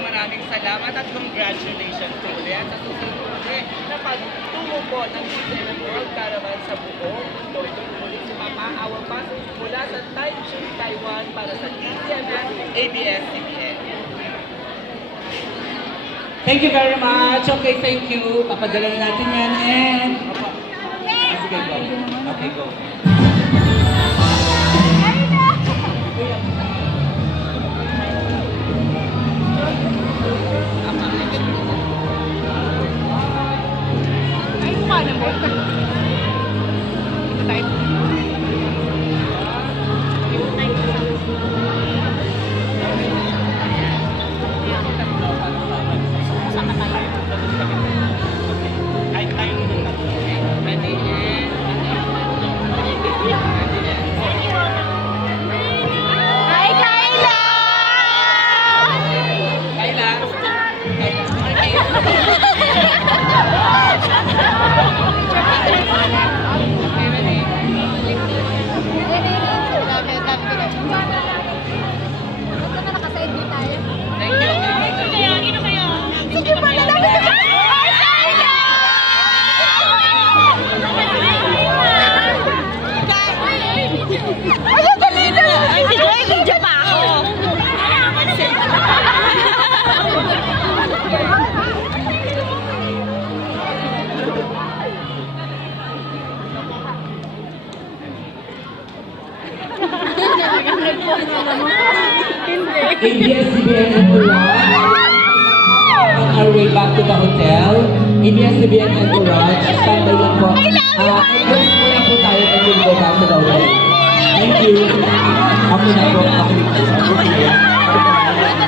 maraming salamat at congratulations po ulit sa susunod ulit na pagtungo po ng G7 World Caravan sa buong mundo. Ito muli si Mama Awa Pasok mula sa Taichung, Taiwan para sa GCMS ABS-CBN. Thank you very much. Okay, thank you. Papadala na natin yan and... Sige, go. Okay, go. Ay, mukha na mo. Ito tayo. Hi, Kyla! Sige pa, lalaki ka! Ay, dali na! Ay, video pa ako! ABS-CBN and Courage. On our way back to the hotel. ABS-CBN and Courage. Standby lang po. Entrance po lang po tayo and we'll go back to the hotel. Thank you. Okay na po. Okay na po.